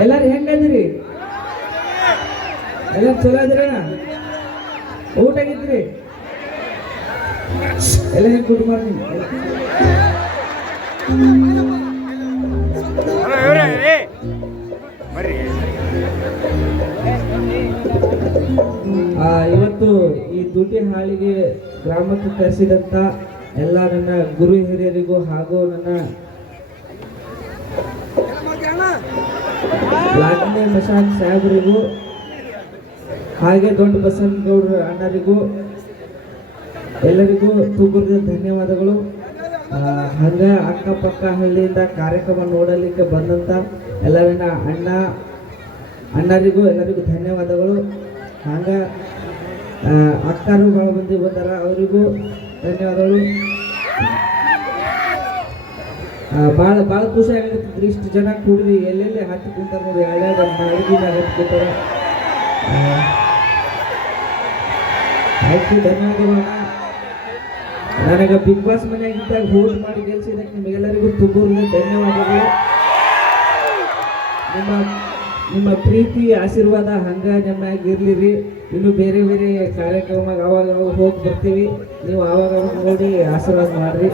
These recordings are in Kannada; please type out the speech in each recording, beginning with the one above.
ಎಲ್ಲಾರು ಹೆಂಗದಿರಿ ಎಲ್ಲ ಚಲೋ ಅದಿರಣ್ಣ ಊಟ ಆಗಿದ್ರಿ ಎಲ್ಲ ಹೆಂಗ್ ಊಟ ಮಾಡಿ ಇವತ್ತು ಈ ದುಡ್ಡಿ ಹಾಳಿಗೆ ಗ್ರಾಮಕ್ಕೆ ಕರೆಸಿದಂತ ಎಲ್ಲ ನನ್ನ ಗುರು ಹಿರಿಯರಿಗೂ ಹಾಗೂ ನನ್ನ ಲಾಟನೆ ಮಶಾನ್ ಸಾಹೇಬರಿಗೂ, ಹಾಗೆ ದೊಡ್ಡ ಬಸವನಗೌಡರ ಅಣ್ಣರಿಗೂ, ಎಲ್ಲರಿಗೂ ತುಂಬುರದ ಧನ್ಯವಾದಗಳು. ಹಂಗೆ ಅಕ್ಕಪಕ್ಕ ಹಳ್ಳಿಯಿಂದ ಕಾರ್ಯಕ್ರಮ ನೋಡಲಿಕ್ಕೆ ಬಂದಂಥ ಎಲ್ಲರನ್ನ ಅಣ್ಣ, ಅಣ್ಣರಿಗೂ ಎಲ್ಲರಿಗೂ ಧನ್ಯವಾದಗಳು. ಹಂಗ ಅಕ್ಕರು ಭಾಳ ಮಂದಿ ಬಂದಾರ ಅವರಿಗೂ ಧನ್ಯವಾದಗಳು. ಭಾಳ ಭಾಳ ಖುಷಿ ಆಗತ್ತಿದ್ರಿ ಇಷ್ಟು ಜನ ಕೂಡಿದ್ವಿ ಎಲ್ಲೆಲ್ಲಿ ಹತ್ತಿ ಕುಂತಾರ ನೋಡಿ ಹಳ್ಳ್ಯಾಗ ಅಡುಗೆ ಹತ್ತಿ ಕೂತಾರ. ಆಯ್ತು, ಧನ್ಯವಾದಗಳು. ನನಗೆ ಬಿಗ್ ಬಾಸ್ ಮನೆಯಾಗಿದ್ದಾಗ ಹೋಲ್ಡ್ ಮಾಡಿ ಗೆಲ್ಸಿದ್ದಕ್ಕೆ ನಿಮಗೆಲ್ಲರಿಗೂ ತುಂಬ ಧನ್ಯವಾದಗಳು. ನಿಮ್ಮ ನಿಮ್ಮ ಪ್ರೀತಿ, ಆಶೀರ್ವಾದ ಹಂಗ ರೀ ಇನ್ನು ಬೇರೆ ಬೇರೆ ಕಾರ್ಯಕ್ರಮ ಅವಾಗ ಹೋಗಿ ಬರ್ತೀವಿ. ನೀವು ಆವಾಗ ನೋಡಿ ಆಶೀರ್ವಾದ ಮಾಡ್ರಿ.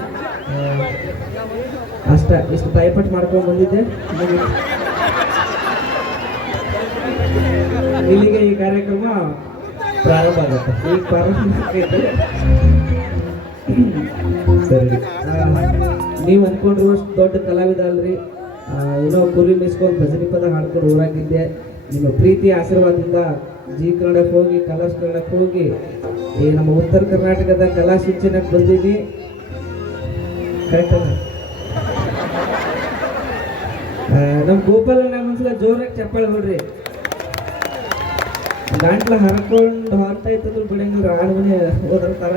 ಅಷ್ಟ, ಇಷ್ಟು ಭಯಪಟ್ಟು ಮಾಡ್ಕೊಂಡು ಬಂದಿದ್ದೆ. ಇಲ್ಲಿಗೆ ಈ ಕಾರ್ಯಕ್ರಮ ಪ್ರಾರಂಭ ಆಗುತ್ತೆ. ಈ ಪ್ರಾರಂಭ ಸರಿ. ನೀವು ಅನ್ಕೊಂಡ್ರು ಅಷ್ಟು ದೊಡ್ಡ ಕಲಾವಿದ ಅಲ್ರಿ. ಏನೋ ಕುರಿ ಮಿಸ್ಕೊಂಡು ಭಜನೆ ಪದ ಹಾಡ್ಕೊಂಡು ಊರಾಗಿದ್ದೆ. ನಿಮ್ಮ ಪ್ರೀತಿ ಆಶೀರ್ವಾದದಿಂದ ಜಿ ಕನ್ನಡಕ್ಕೆ ಹೋಗಿ ಕಲಾಶ್ ಕನ್ನಡಕ್ಕೆ ಹೋಗಿ, ಈ ನಮ್ಮ ಉತ್ತರ ಕರ್ನಾಟಕದ ಕಲಾ ಶಿಕ್ಷಣಕ್ಕೆ ಬಂದೀನಿ ಕರೆಕ್ಟ್ ನಮ್ಮ ಗೋಪಾಲ ಒಂದ್ಸಲ ಜೋರಾಗಿ ಚಪ್ಪಾಳೆ ಹೊಡ್ರಿ. ಗಂಟ್ಲ ಹರ್ಕೊಂಡು ಹೊರತಾ ಇತ್ತಂದ್ರೆ ಬಿಡಂಗಿಲ್ಲ ಆರು ಮನೆ ಓದಿರ್ತಾರ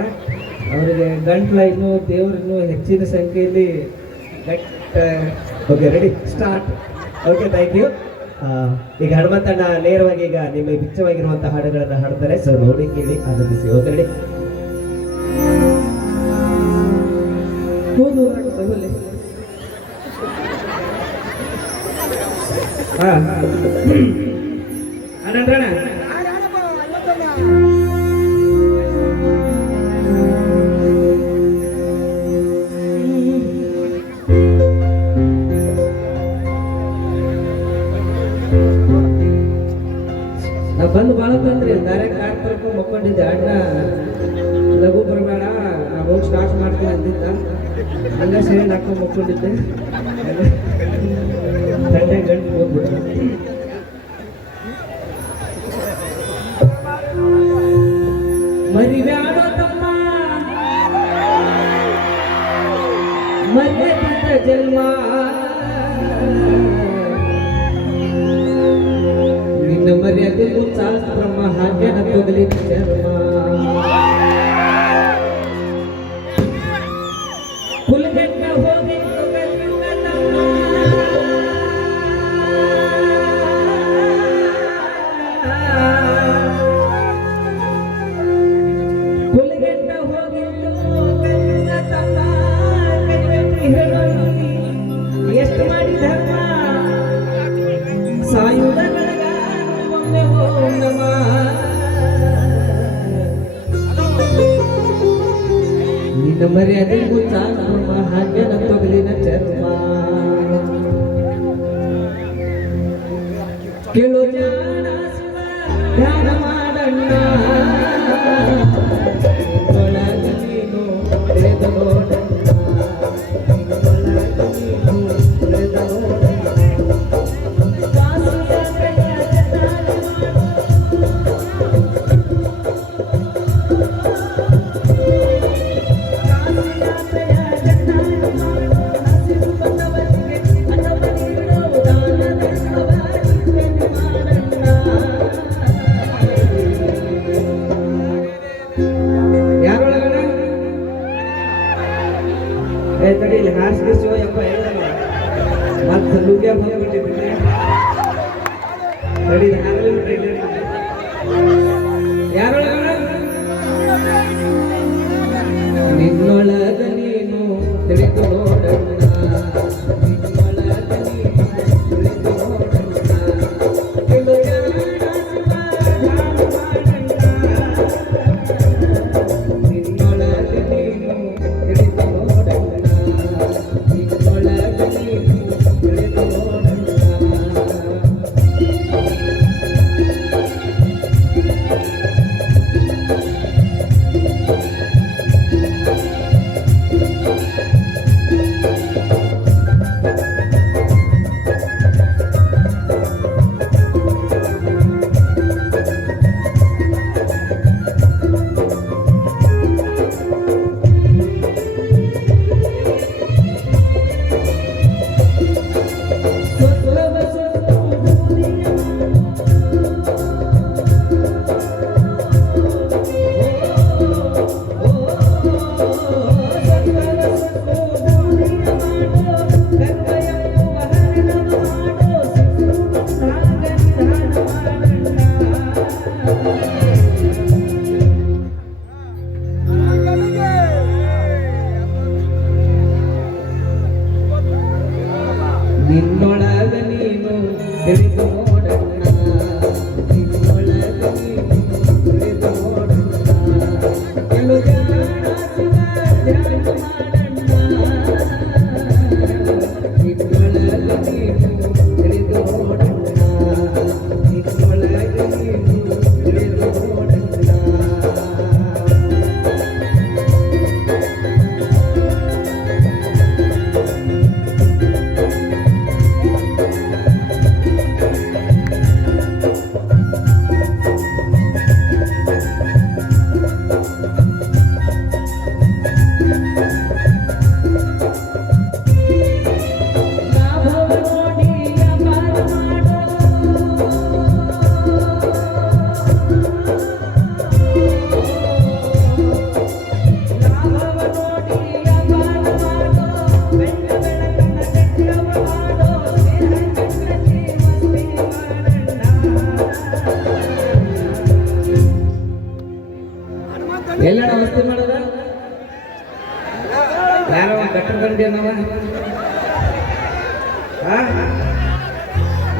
ಅವರಿಗೆ ಗಂಟ್ಲ ಇನ್ನು ದೇವ್ರು ಇನ್ನೂ ಹೆಚ್ಚಿನ ಸಂಖ್ಯೆಯಲ್ಲಿ okay ready start okay thank you ಈಗ ಹನುಮಂತಣ್ಣ ನೇರವಾಗಿ ಈಗ ನಿಮಗೆ ಮಿಚ್ಚವಾಗಿರುವಂತಹ ಹಾಡುಗಳನ್ನ ಹಾಡ್ತಾರೆ. ಸೊ ನೋಡಿ ಕೇಳಿ ಆನಂದಿಸಿ. ಓಕೆ ರೆಡಿ ಹೋದು ಅಣ್ಣ ನಾ ಬಂದು ಭಾಳ ಬಂದ್ರಿ. ಡೈರೆಕ್ಟ್ ಕಾರ್ ತರಕ ಮಕ್ಕೊಂಡಿದ್ದೆ. ಅಣ್ಣ, ಲಘು ಬರಬೇಡ ನಾ ಹೋಗಿ ಸ್ಟಾರ್ಟ್ ಮಾಡ್ತೀನಿ ಅಂದಿದ್ದ. ಹಂಗ ಸೇರಿ ಹಾಕೊಂಡು ಮಕ್ಕೊಂಡಿದ್ದೆ. ಮರಿಬ್ಯಾಡೋ ತಮ್ಮ. ಜನ್ಮ. ನಿನ್ನ ಮರ್ಯಾದೆ ಶಾಸ್ತ್ರಮ್ಮ ಹಾಗೆನ ತೊಗಲಿ ಚರ್ಮ ಹುಲ್ಗಟ್ಟ ಹೋಗಿ ನಿನ್ನ ಮರ್ಯಾದೆ ಹಾಗೆ ಹಾಗೆನ ತೊಗಲಿನ ಚರ್ಮ. ಕೇಳು ಏ, ತಡಿ, ಇಲ್ಲಿ ಹಾಸಿಗೆ ಶಿವಯ್ಯಪ್ಪ ಹೇಳಲ್ಲ ಮತ್ತೆ ಲುಗ್ಯ ಹೋಗ್ಬಿಟ್ಟಿದ್ದೀನಿ ತಡಿ ನಿನ್ನೊಳಗ ನೀನು ನಿನ್ನೊಳಗ ನೀನು ತಿಳಿದು നിന്നോടാ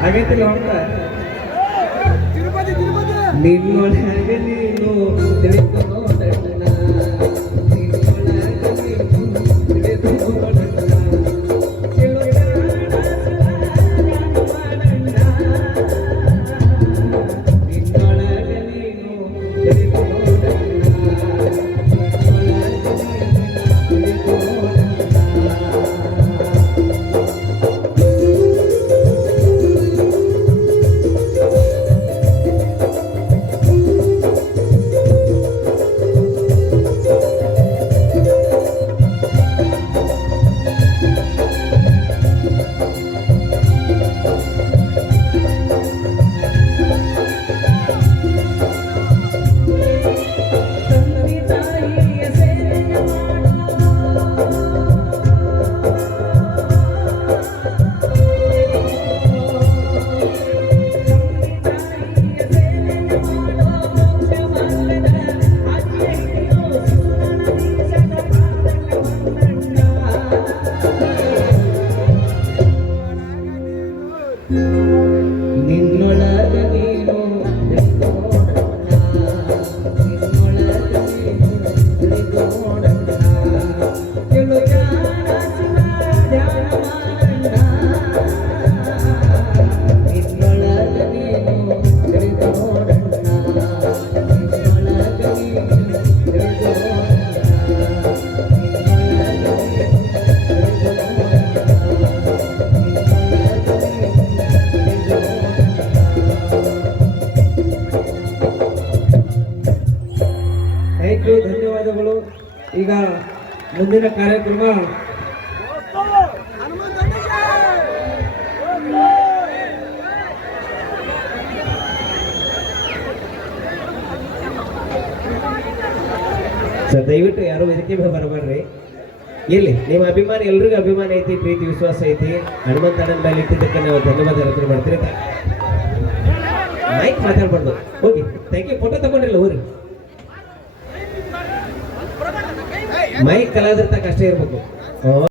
ಆಗೈತಿಲ್ಲ ಹೊಂಟ? ನಿನ್ನೊಳಗೆ ನೀನು ತಿಳಿದು ಧನ್ಯವಾದಗಳು. ಈಗ ಮುಂದಿನ ಕಾರ್ಯಕ್ರಮ. ಸರ್, ದಯವಿಟ್ಟು ಯಾರು ವೇದಿಕೆ ಮೇಲೆ ಬರಬೇಡ್ರಿ ಇಲ್ಲಿ ನಿಮ್ಮ ಅಭಿಮಾನ, ಎಲ್ರಿಗೂ ಅಭಿಮಾನ ಐತಿ, ಪ್ರೀತಿ, ವಿಶ್ವಾಸ ಐತಿ. ಹನುಮಂತ ಅಣ್ಣನ ಮೇಲೆ ಇಟ್ಟಿದ್ದಕ್ಕೆ ನಾವು ಧನ್ಯವಾದ ಅರ್ಪಣೆ ಮಾಡ್ತೀರಿ ಮೈಕ್ ಮಾತಾಡ್ಬಾರ್ದು. ಹೋಗಿ ಥ್ಯಾಂಕ್ ಯು ಫೋಟೋ ತಗೊಂಡಿಲ್ಲ, ಹೋಗ್ರಿ. ಮೈಕ್ ಕಲಾವಿದ್ರ ಇರ್ಬೇಕು.